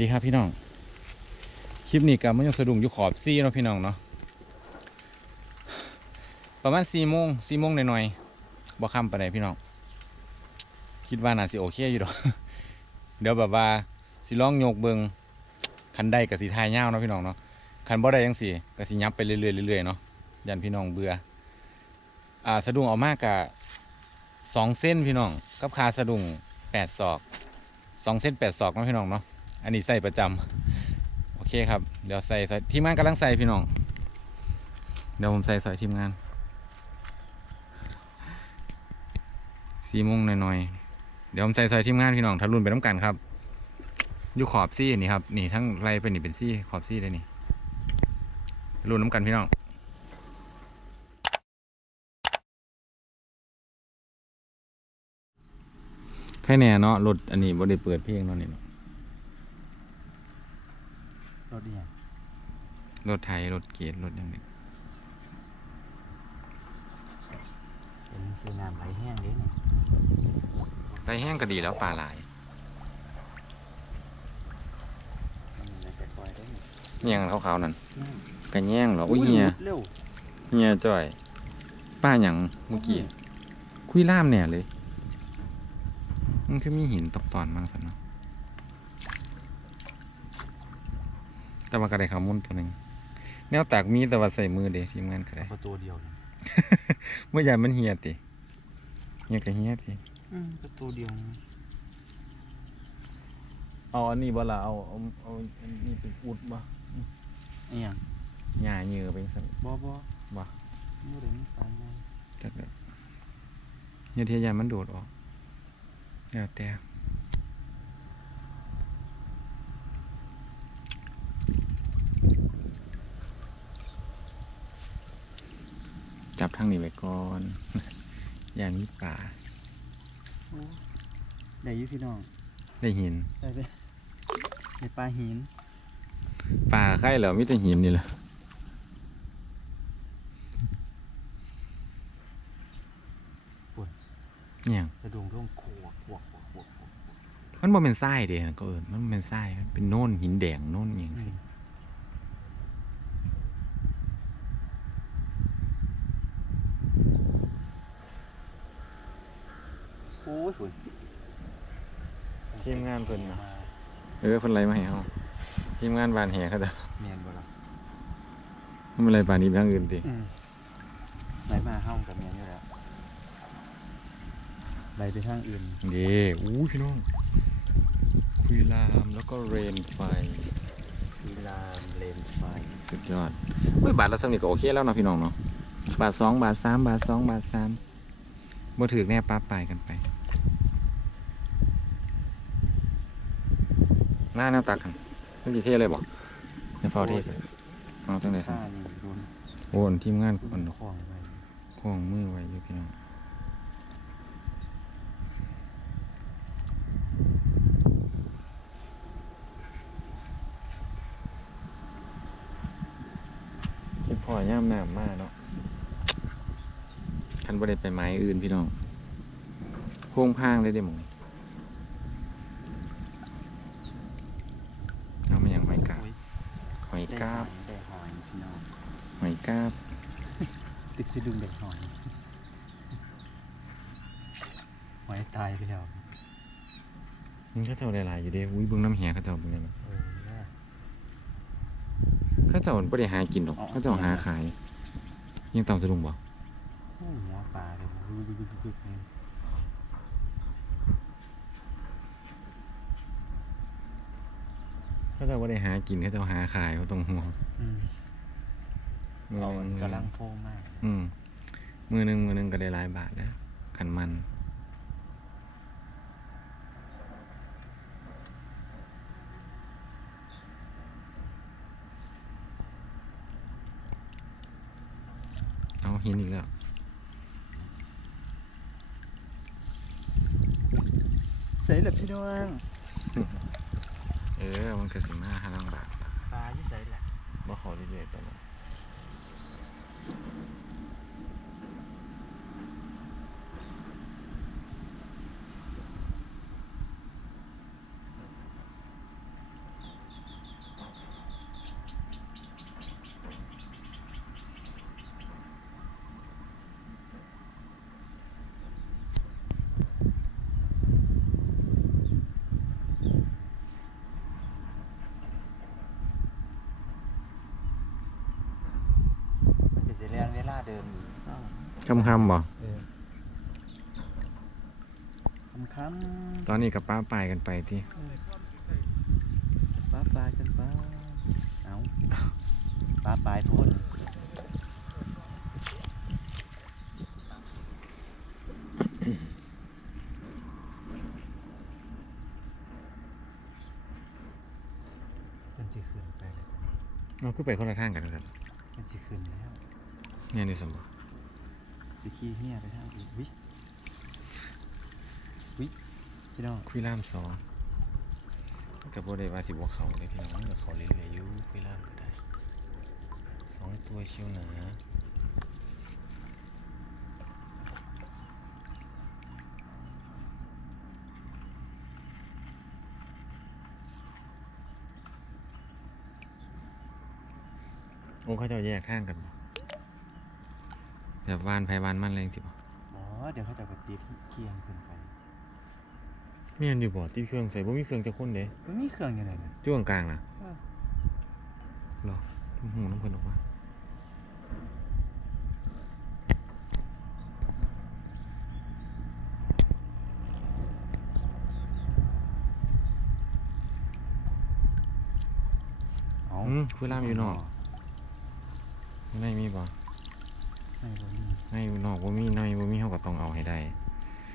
ดีครับพี่น้อง คลิปนี้กับมันยังสะดุ้งอยู่ขอบซี่เนาะพี่น้องเนาะ ประมาณสี่โมงสี่โมงหน่อยๆบ่ค่ำไปไหนพี่น้อง คิดว่าน่าสิโอเคอยู่ดอก เดี๋ยวแบบว่าสิลองโยกเบิงคันได้กับสีทายเงาเนาะพี่น้องเนาะคันบ่ได้ยังสิก็สิยับไปเรื่อยๆเรื่อยๆเนาะ ยันพี่น้องเบื่อ อ่าสะดุ้งออกมากกะสองเส้นพี่น้อง กับคาสะดุ้งแปดศอกสองเส้นแปดศอกเนาะพี่น้องเนาะ อันนี้ใส่ประจำโอเคครับ เดี๋ยวใส่ใส่ทีมงานกำลังใส่พี่น้อง เดี๋ยวผมใส่ใส่ทีมงานสี่โมงหน่อยๆ เดี๋ยวผมใส่ใส่ทีมงานพี่น้องทะลุนไปน้ำกันครับ อยู่ขอบซี่นี่ครับ นี่ทั้งไรเป็นนี่เป็นซี่ขอบซี่เลยนี่ทะลุนน้ำกันพี่น้องแค่แน่เนาะรถอันนี้บ่ได้เปิดเพลงเนาะนี่เนาะ รถเนี่ยรถไทยรถเกียร์รถอย่างนี้เป็นซื้อน้ำไหลแห้งเด้เนี่ยไรแห้งก็ดีแล้วปลาหลายมันอะไรแต่คอยได้เนี่ยเนียงขาวๆนั่นอืมกระแย่งเหรอ อุ้ยเฮียเร็วเฮียจ่อย ป้าหยังเมื่อกี้ คุยล่ามแน่เลยมันคือมีหินตกตอนมากสันเนาะ แต่ว่ากระไดขามุนตัวหนึ่งแนวตากมีแต่ว่าใส่มือเดะทีมงานกระไดประตูเดียวเลยเมื่อใหญ่มันเฮียติเฮียก็เฮียติอืมประตูเดียวนี่เอาอันนี้บ่ละเอาเอาเอาอันนี้เป็นอุดบ่เอียงหญ้าเหยื่อไปสั่นบ่บ่บ่ไม่ได้มีปานใหญ่จักเด้อเนี่ยเทียยานมันโดดออกแล้วแต่ จับทางนี้ไว้ก่อนอย่ามีป่าโอ้ได้อยุพี่น้องได้หินได้ไปในปลาหินป่าใครเหรอมีแต่หินนี่แหละปุ่นเนี่ยสะดุ้งร่วงขวกขวกขวกขวกขวกมันบ่เป็นทรายเด้ก็เอิ้นมันบ่เป็นทรายมันเป็นโน่นหินแดงโน่นอหย่างอืสิ มโอ้ยฝุ่น ทีมงานเพิ่นมานะเออเพิ่นไรมาให้เฮาทีมงานบานแห่เขาจะเมียนบ่ล่ะมันเป็นไรบานนี้ไปทางอื่นติอืมไหลมาห้องกับเมียนอยู่แล้วไหลไปทางอื่นเด้อู้พี่น้องคุยลามแล้วก็เรนไฟวีลามเลนไฟสุดยอดเฮ้ยบาทละสำนึกก็โอเคแล้วเนาะพี่น้องเนาะ บาทสองบาทสามบาทสองบาทสามบ่ถือแน่ป้าปลายกันไป หน้าแนวตักกันต้องกี่เท่เลยบอกในฟอเท่กันเอาจังเลยครัข้าบนี่รุนโอนทีมงานรุอันนคลองไปคล้องมือไว้อยู่พี่น้องคิดพ่อย่ามน้ำมากเนาะคันบ่ได้ไปไม้อื่นพี่น้องโพ่งพางเลยเด้หมองเอามาอย่างหอยกาบ โอ้ย หอย ได้ กาหบอยได้หอยพี่น้องหอยกาบ ติดสิดึงได้หอยหอยตายไปแล้วมันก็เจ้าหลายๆอยู่เด้อุ้ยเบิ่งน้ำเหียเขาเจ้าเบิ่งนั่นน่ะเออว่าเขาเจ้าบ่ได้หากินหรอกอ๋อเขาเจ้าหาขาย ยังตามสะดุงบ่โอ้หัวปลาเลยบึกบึกบึกบึกบึก เขาเจ้าบ่ได้หากินเขาเจ้าหาขายเขาต้องห่วงอืมมือเอาหมันนึ่งกำลังโฟมาก อืม มือหนึ่งมือหนึ่งก็ได้หลายบาทแล้วขันมันเอาหินอีกแล้วใส่เลยพี่น้องเออมันก็สิมาห้าลังบาทปลาอยู่ใส่แหละบ่ขอเรื่อยๆตลอด เดิมอีกอ้าวคำคำๆบ่เออคำคำตอนนี้กับป้าปลายกันไปที่ปลาปลายกันปลาเอาปลาปลายโทษมันสิขึ้นไปแล้วเราขึ้นไปคนละทางกันครับมันสิขึ้นแล้ว เนี่ยนี่สมบัติสิขี้เหี้ยไปทางอีกวิวิพี่น้องคุยล่ามสองกับโบได้ว่าสิบวเขาเลยพี่น้องกับเขาเรื่อยๆอยู่คุยล่ามก็ได้สองตัวเชียวหนาโอ้เขาเจะแยกทางกันบ่ แบบวานไผวานมันอะไรสิบ่อ๋อ เดี๋ยวเขาจะกระติดเคียงขึ้นไปแม่นอยู่บ่ที่เครื่องใส่บ่มีเครื่องจะคนเด้มันมีเครื่องอยู่ไหนนะจ้วงกลางน่ะเออหรอหูน้ำเพิ่นออกมาเอาอืมคุยล่ามอยู่นอกในมีบ่ ไม่บ่มีในอยู่นอกบ่มีในบ่มีเฮาก็ต้องเอาให้ได้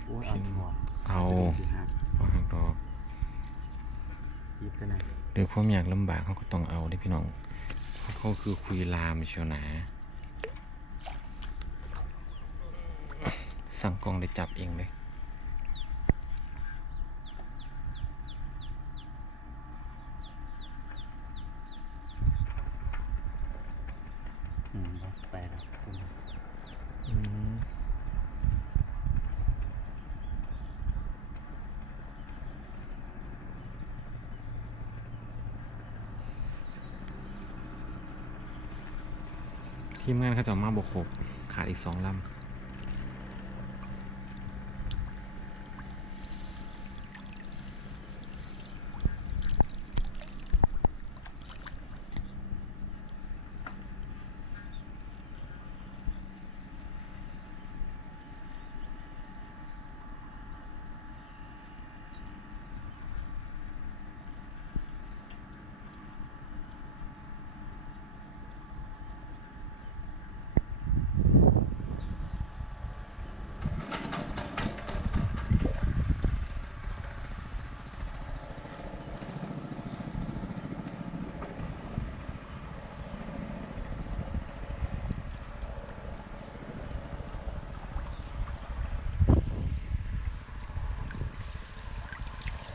โอ้ยเอาหัวเอาสิหักบ่หักดอกหยิบกันนะด้วยความยากลำบากเขาก็ต้องเอาเด้พี่น้องเพราะเขาคือคุยลามเชียวนะสั่งกองได้จับเองเลย อืมบ่ไปแล้วคุณ อืม ทีมงานเขาจะเอามาบกครบขาดอีกสองลำ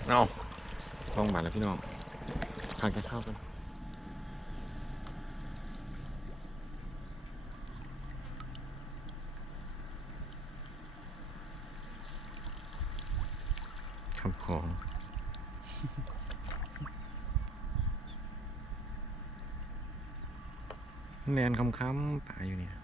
เอาลองบัตรแล้วพี่น้องทานกันข้าวกันคำของแลนคำคำๆป่าอยู่เนี่ย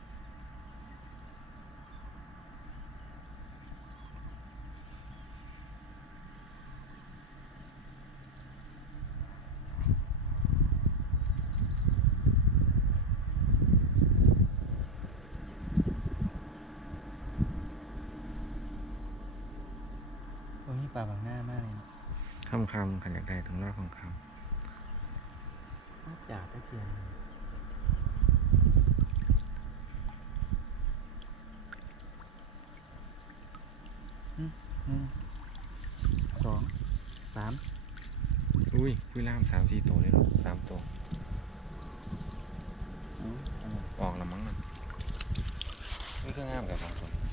ตรงนี้ปลาบางหน้ามากเลยนะ คำคำๆขันอยากได้ต้องรอดคำคน่าจ่าตะเคียนอืมหนึ่งสองสามำอุ้ยคุยล่ามสามสี่ตัวเลยเหรอสามตัวอืมอันนี้ออกละมั้งนั่นนี่คืองามกับสองคน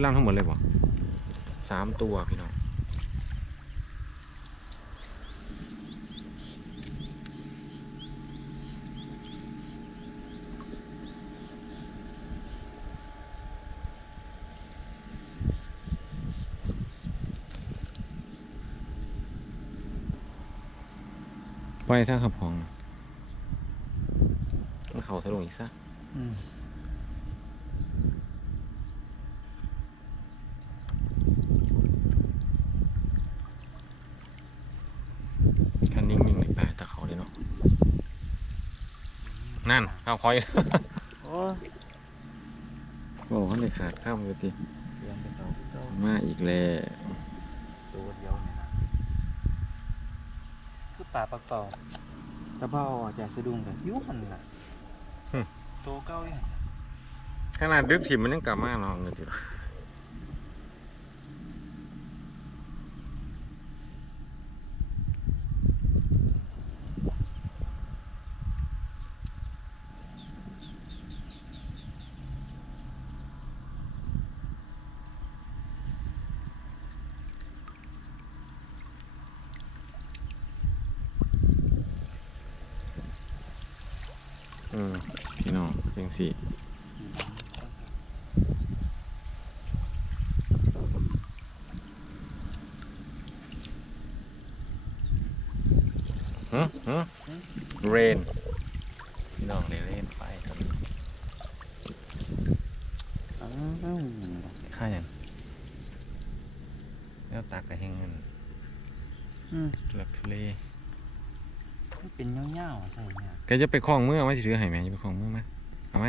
คือล่ามทั้งหมดเลยบ่สามตัวพี่น้องไปซะครับพองมันเขาสะดวกอีกซะ อืม คันนิ่ นั่นข้าวคอยโอ้ยโอ้เขาเลยขาดข้ามเลยทีเลี้ยงไปเก่าไปเก่ามาอีกแล้วตัวเดียวเนี่ยนะคือป่าปักเป่าตะเบ้าออกจากสะดุ้งกันยุบมันล่ะตัวเก่าอย่างขนาดดึกถิ่มมันยังกลับมาเนาะเงินทีอืมพี่น้องเพียงสี่ฮึฮึ เรนพี่น้องเลยเรนไฟครับอ้าวค่าอย่างแล้วตากกระเฮงเงินอืมทุลักทุเลมันเป็นเงาๆอะใส่เนี่ยแกจะไปคล้องมือเอาไว้สิถือให้ไหมจะไปคล้องมือไหมเอาไหม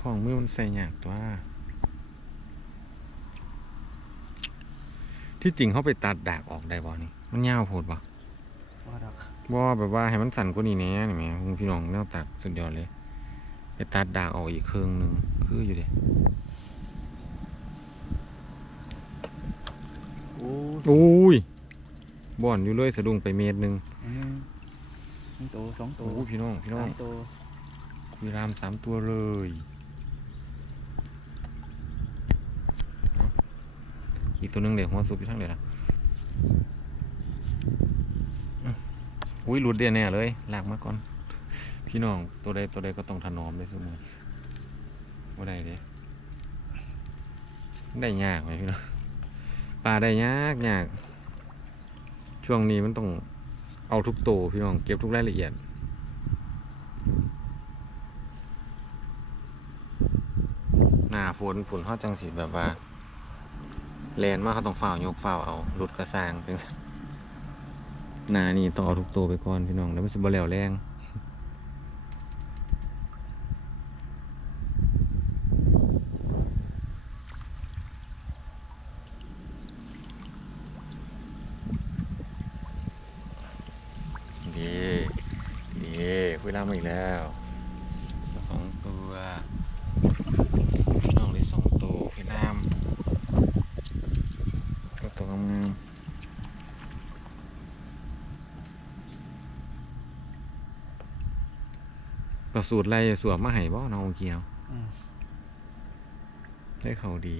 คล้องมือมันใส่ยากตัวที่จริงเขาไปตัดดากออกได้บ่นี่ มันยาวโพดบ่ว่าดอกบ่แบบว่าให้มันสั่นกว่านี้แหน่นี่แหมคุณพี่น้องแนวตักสุดยอดเลยไปตัดดากออกอีกครึ่งหนึงคืออยู่เดิโอ้ยอุ้ยบ่อนอยู่เลยสะดุ้งไปเมตรหนึงอันหนึงหนึ่งตัวสองตัวโอ้พี่น้องพี่น้องสามตัวมีรามสามตัวเลยเอาอีกตัวหนึงเดี๋ยวหัวสุบอยู่ทั้งเดี๋ยวนะ อุ้ยหลุดเดียแน่เลยลากมาก่อน พี่น้องตัวใดตัวใดก็ต้องถนอมเลยเสมอว่าได้เลยได้ยากไหมพี่น้องปลาได้ยากยากช่วงนี้มันต้องเอาทุกตัวพี่น้องเก็บทุกรายละเอียดหน้าฝนฝนเขาจังสิแบบว่าแลนมากเขาต้องฝ้าวยกฝ้าวเอาหลุดกระซางเป็น นานี่ต้องเอาทุกตัวไปก่อนพี่น้องแล้วมันสิบ่แล้วแรงดีดีคุยล่ามาอีกแล้วสองตัว พี่น้องเลยสองตัวพี่น้ำก็ตัวงามๆประ สูตรไรสวมมาให้บ่น้องเกียวอืมได้เขาดี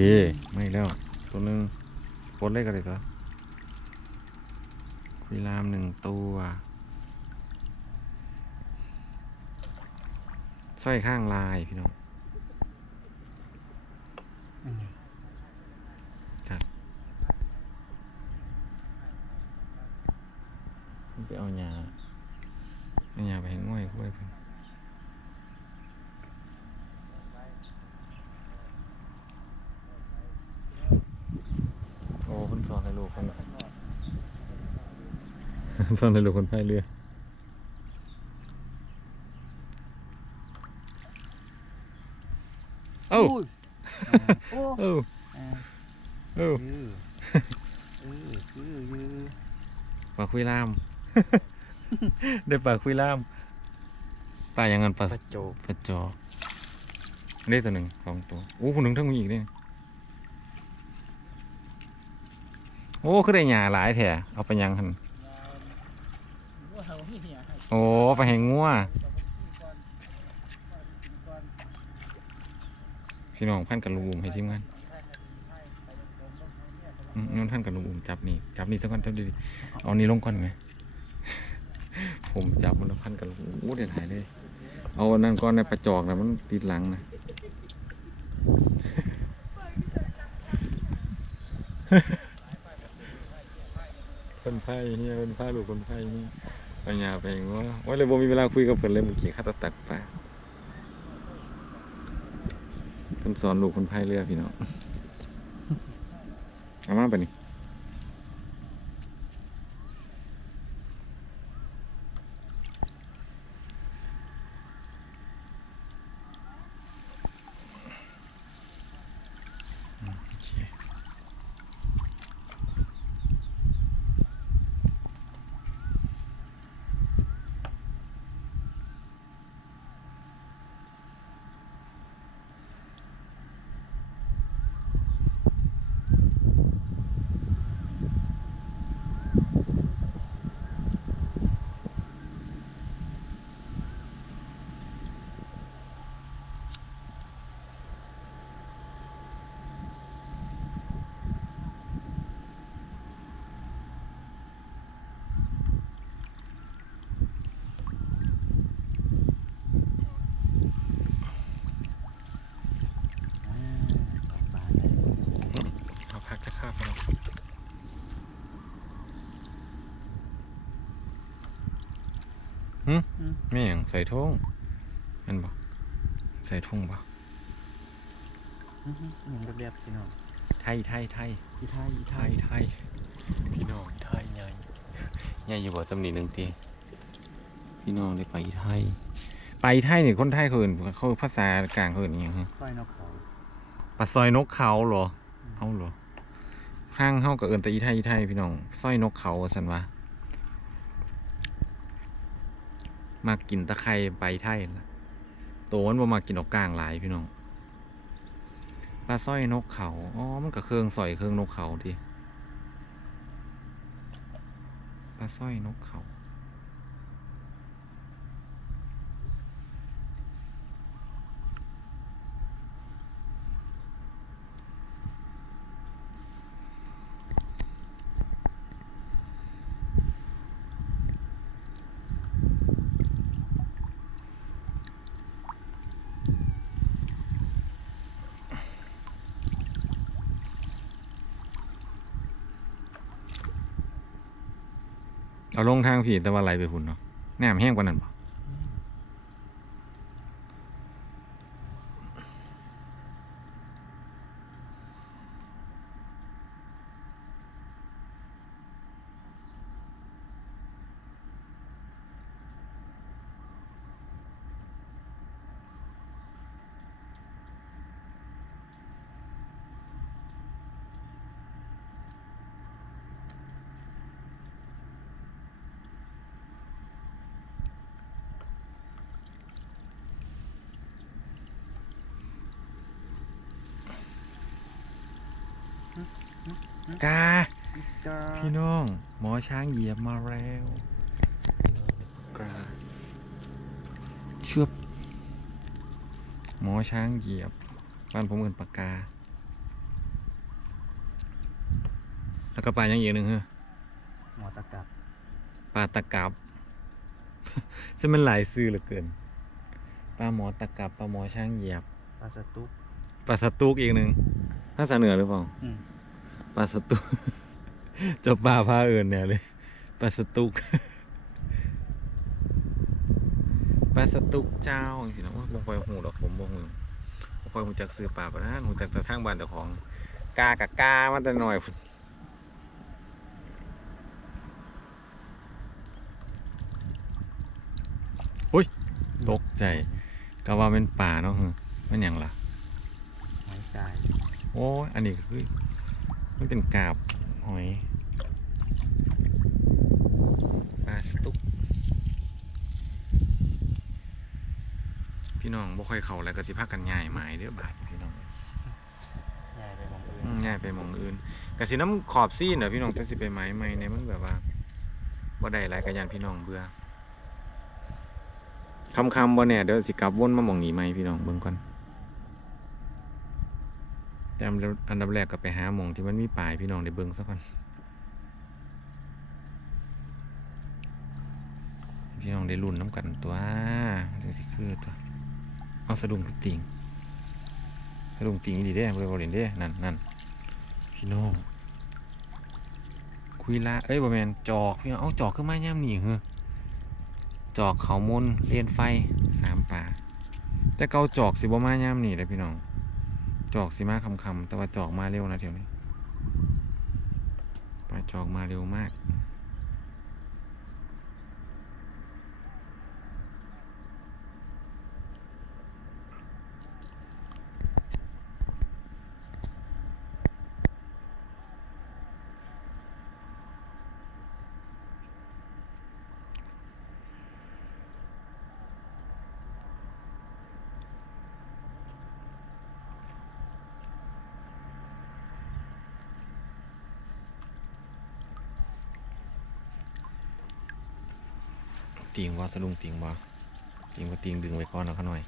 ดีไม่แล้ว ตัวหนึ่งปน เลยกันเลยตัวคุยลามหนึ่งตัวสร้อยข้างลายพี่น้องอันนี้ไปเอาหญ้าเอาหญ้าไปให้ง่อยกล้วยเพิ่นโอ้เพิ่นสอนให้ลูกเพิ่น สอนให้ลูกคนพายเรือเอ้าอุ้ยโอ้เอ้าอ่าเอ้ายือเออคือยือปลาคุยล่าม ได้ปลาคุยล่าม ปลาอย่างนั้นปลาปลาโจกปลาจอกได้ตัวหนึ่งสองตัว โอ้คนหนึ่งทั้งมีอีกเนี่ยโอ้คือได้หยาหลายแถเอาไปยังหัน โอ้ไปให้งัวพี่น้องพันกันลุงบุ่มให้ทีมงานอืมงั้นท่านกันลุงบุ่มจับนี่จับนี่สักก่อนจับดีเอานี่ลงก่อนไหมผมจับมันแล้วพันกันโอ้เดี๋ยวหายเลย เอาอันนั่นก้อนในประจอกนะมันติดหลังนะคนไพ่เนี่ยคนไพ่ลูกคนไพ่เนี่ ปัญญาไปเองว่าว่าเลยบ่มีเวลาคุยกับเพื่อนเลยเมื่อกี้ข้าตะตักไปเพิ่นสอนลูกคนไพ่เรือพี่น้องเอามาปะนี่ อ่าสองบาทเลย เอาพักจะข้าวพี่น้องหึ อืม ไม่อย่างใส่ทุ่งแมันบอกใส่ทุ่งบ่อื้อหืออหยังเรียบๆพี่น้องไทยไทยไทยอีไทยอีไทไทยยไทยพี่น้องไทยใหญ่ใหญ่อยู่บ่จำนีหนึ่งตีพี่น้องได้ไปไทย ไปไทยนี่คนไทยเขาเอื่นเขาภาษากลางเขาเอื่นอิหยังฮะก้อยนกเขาปลาซอยนกเขาเหรอเอาเหรอพร่างเฮากับเอินแต่อีไทยอีไทยพี่น้องสร้อยนกเขาว่าสันวะ มากินตะไคร่ใบไทยล่ะโตมันบ่มากินออกกลางหลายพี่น้องปลาสร้อยนกเขาอ๋อมันก็เครื่องสอยเครื่องนกเขาทีปลาสร้อยนกเขา เอาลงทางผีแต่ว่าไหลไปหุ่นเนาะแหนมแห้งกว่านั้นปะ กากา พี่น้อง หมอช้างเหยียบมาแล้วกราเชือบหมอช้างเหยียบ บ้านผมเอินปากกา แล้วก็ปลาอย่างอีกหนึ่งเหรอหมอตะกับปลาตะกับจะมันหลายซื้อเหลือเกิน ปลาหมอตะกับปลาหมอช้างเหยียบ ปลาสตุกปลาสตูกอีกหนึ่ง ภาษาเหนือหรือเปล่าอืม ปลาสตูกเจะปลาพาเอินเนี่ยเลยปลาสตูกปลาสตูกเจ้าจริงๆนะว่าบ่ค่อยหูดอกผมบ่หูบ่ค่อยหูจักซื้อปลาปะนะหูจักแต่ทางบ้านเจ้าของ กากับกามาแต่น้อยพุ่นอุ้ยตกใจก็ว่าเป็นป่าเนาะฮึมันหยังล่ะ หอยกาย โอ้ยอันนี้ก็คือมันเป็นกาบหอยปลาสตุก พี่น้องบ่ค่อยเข้าแล้วก็สิพากันง่ายหมายเด้อบาดพี่น้องใหญ่ไปมองอื่นอืมง่ายไปหมองอื่นก็สิน้ำขอบซีนเด้อพี่น้องแต่สิไปไม้ใหม่เนี่ยมันแบบว่าบ่ได้หลายกระยานพี่น้องเบื่อคำคำๆบ่แน่เดี๋ยวสิกลับวนมาหมองนี้ไหมพี่น้องเบิ่งก่อน แต่อันดับแรกก็ไปหาหมองที่มันมีป่ายพี่น้องได้เบิ่งซะก่อนพี่น้องได้รุ่นน้ำกันตัวจังสิคือตัวเอาสะดุ้งติงสะดุ้งติงดีเด้เบอร์บอลเลนเด้นั่นนั่นพี่น้องคุยละเอ้ยบอแมนจอกพี่น้องเอาจอกขึ้นมาย่ำนี่เหรอจอกเขามนเลียนไฟสามป่าแต่เกาจอกสิบ่มาย่ำนี่เลยพี่น้อง จอกสิมาคำคำแต่ว่าจอกมาเร็วนะเดี๋ยวนี้ปลาจอกมาเร็วมาก ติงว่าสะดุ้งติงบ่ติงว่าติงดึงไว้ก่อนเอาเขาหน่อย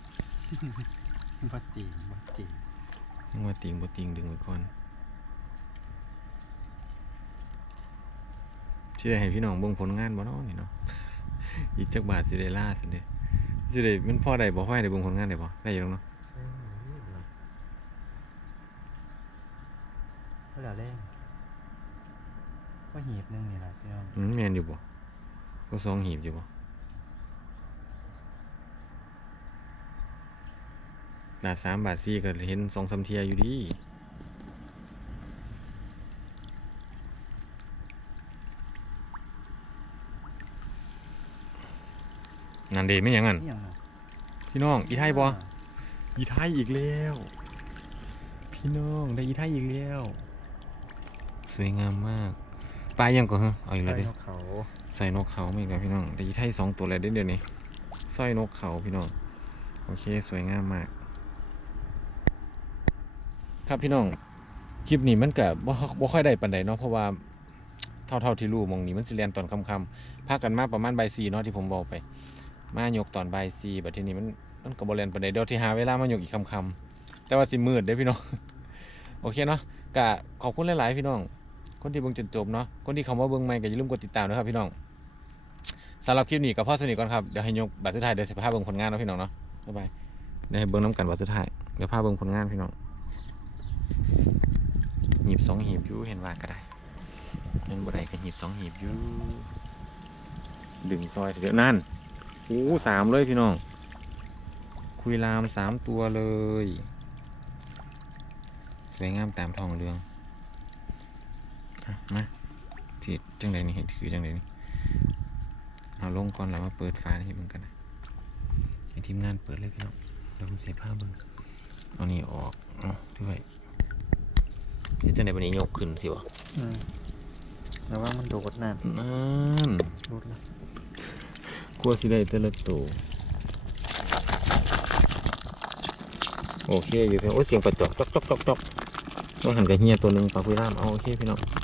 บ่ตีบ่ตียังว่าติงบ่ติงดึงไว้ก่อนเชื่อให้พี่น้องเบิ่งผลงานบ่เนาะนี่เนาะอีกจักบาทสิได้ล่าสิเด้สิได้มันพอได้บ่พอให้ได้เบิ่งผลงานได้บ่ได้อยู่แล้วเนาะเอ้ยเวลาเล่นก็หีบหนึงนี่แหละพี่น้องอืมแม่นอยู่บ่ก็สองหีบอยู่บ่ บาทสามบาทสี่ก็เห็นสองสามเทียอยู่ดีนั่นเดไม่หยังงั้นนี่ยังน่ะพี่น้องอีไทยบ่อีไทยอีกแล้ว พี่น้องได้อีไทยอีกแล้ว สวยงามมากปลายังก็เหรอเอาอีกใส่แล้วดินกเขาใส่นกเขาไม่อีกแล้วพี่น้องได้อีไทยสองตัวเลยได้เดี๋ยวนี้สร้อยนกเขาพี่น้องโอเคสวยงามมาก ครับพี่น้องคลิปนี้มันก็บ่บ่ค่อยได้ปานใดเนาะเพราะว่าเท่าเท่าที่รู้มองนี้มันสิเรียนตอนค่ำๆพากันมาประมาณใบ่าย4เนาะที่ผมบอกไป มายกตอนใบ่าย4บัดทีนี้มันมันก็บ่เรียนปานใดเดี๋ยวที่หาเวลามายกอีกค่ำๆแต่ว่าสิมืดเด้อพี่น้องโอเคเนาะก็ขอบคุณหลาย ๆ พี่น้อง คนที่เบิ่งจนจบเนาะคนที่เข้ามาเบิ่งใหม่ก็อย่าลืมกดติดตามนะครับพี่น้องสำหรับคลิปนี้ก็พอสนิทก่อนครับเดี๋ยวให้ยกบัตรสุดท้ายเดี๋ยวสิพาเบิ่งผลงานเนาะพี่น้องเนาะบ๊ายบายเดี๋ยวให้เบิ่งน้ำกันบัตรสุดท้ายเดี๋ยวพาเบิ่งผลงานพี่น้อง หีบสองหีบยู่เห็นว่าก็ได้เห็นบ่ได้ก็หีบสองหีบยู่ดึงซอยเดี๋ยวนั่นโอ้สามเลยพี่น้อง คุยลามสามตัวเลย สวยงามตามทองเรืองอะมาทีจังใดนี่เห็นคือจังใดนี่เอาลงก่อนแล้วมาเปิดฟ้าให้เบิ่งกันนะให้ทีมงานเปิดเลยพี่น้องเราเสียผ้าเบิ่งเอานี่ออกด้วย นี่จังไดวันนี้ยกขึ้นสิวะอืมแล้วว่ามันโดดน้นั่นำโดดละกลัวสิได้แต่ละตัวโอเคอยู่พี่น้องโอ้ยเสียงกระจอกจอกจอกจอกจอกต้องหันกับเฮียตัวหนึ่งปลาคุยล่ามเอาโอเคพี่น้องมันมันมัน